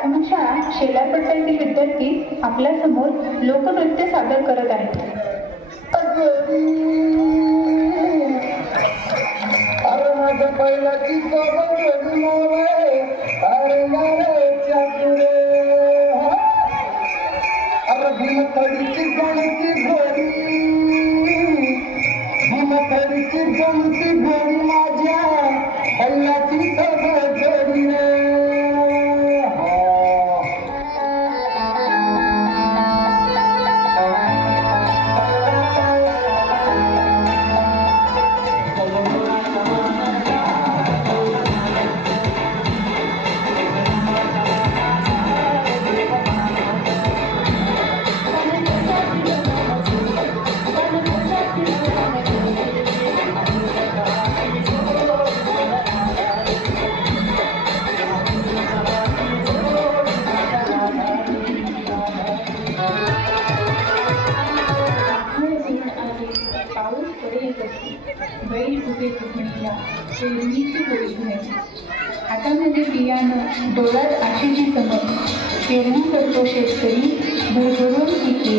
प्राथमिक शेलारपट्ट्यातील विद्यार्थी आपल्यासमोर लोकनृत्य सादर करत आहेत. तुकणीला पेरणीची बोलणे हातामध्ये बियाणं डोळ्यात आशेची चमक. पेरणी करतो शेतकरी भरभरून पिके.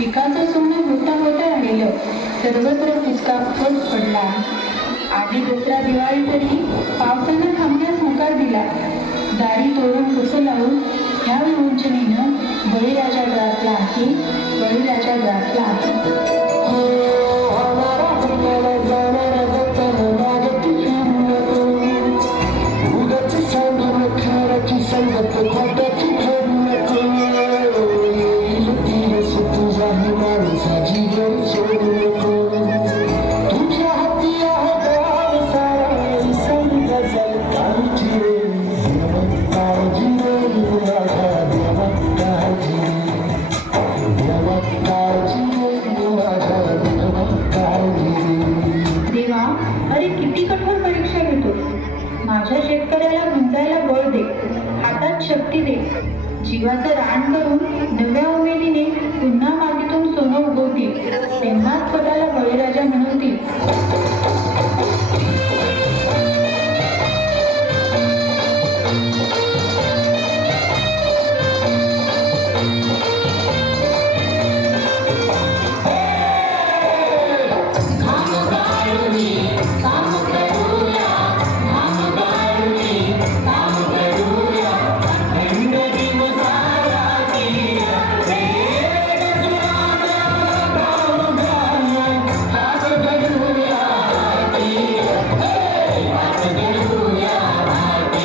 पिकाचं सोनं होता होता राहिलं सर्वत्र फुसकाफूस पडला. आधी दसरा दिवाळी तरी पावसानं थांबण्यास नकार दिला. दारी तोडून फुसं लावून ह्या विवंचनेनं बळीराजा घरातला आहे बळीराजा कठोर परीक्षा घेतोस माझ्या शेतकऱ्याला गुंजायला बळ दे हातात शक्ती दे. जीवाचं रान करून नव्या उमेदीने पुन्हा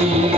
you.